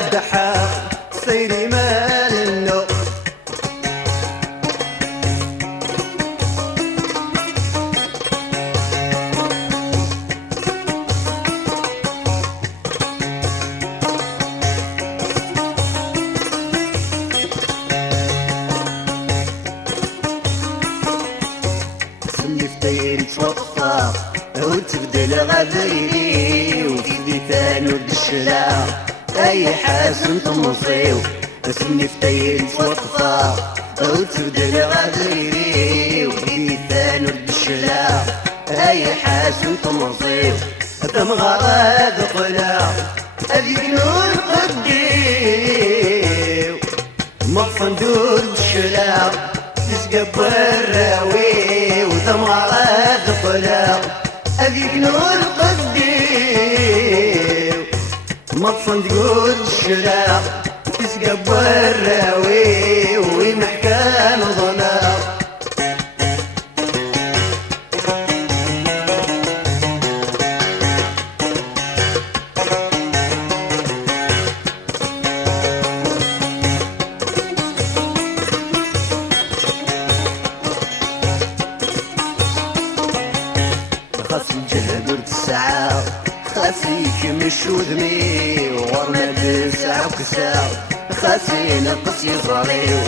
مدحا سيري مالنو سلفتين توفى وتبدل غديري وفي ثاني ود الشلا اي حاسن تمصيو سلفتين توفى وتبدل غديري وفي ثاني ود الشلا اي حاسن تمصيو ثم غراد قلا هذيك نور قديو مصندور الشلا تسقب الراوي وثمرات قلا هذيك نور قديو مصن تقول الشلا تسقب الراوي ومحكام ظنا خاص الجهد والساعة خاسيك مش ودمي ورنا بساعة وكساعة خاسي نقص يصغيو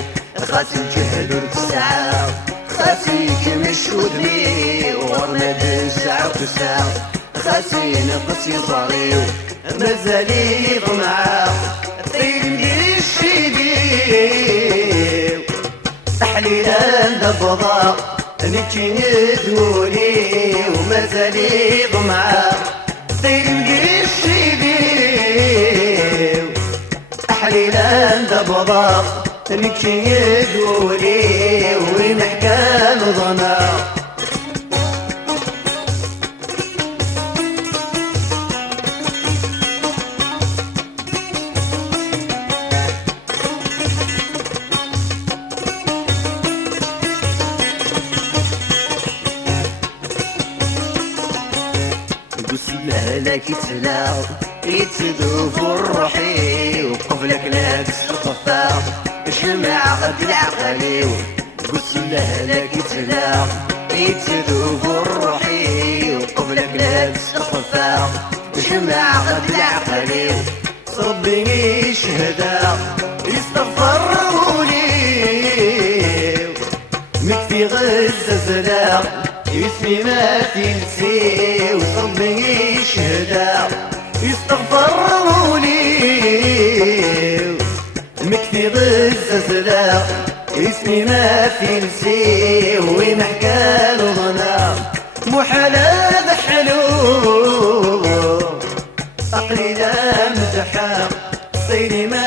خاص الجهد والساعة خاسيك مش ودمي ورنا بساعة وكساعة خاسي نقص يصغيو مازالي ضمعة طير مديش يديو تحليلا دبضا نبكي ندولي ومازالي ضمعة طير مديش يديو تحليلا دبضا نبكي ندولي ونحكى نظنا لك يتلاو يتذوب الروحي وقبلك لابس الخفاف جمع غد العقلي قلت لك يتلاو يتذوب الروحي وقبلك لابس الخفاف جمع غد العقلي ربي يشهدا يستغفروني مكفي غزة زلاق اسمي ما تنسي وصبي يشهدا يستغفروني مكفي بالزلزلة اسمي ما تنسي ومحكى الظنا محال هذا حلو أقلي لا مدحا صيري ما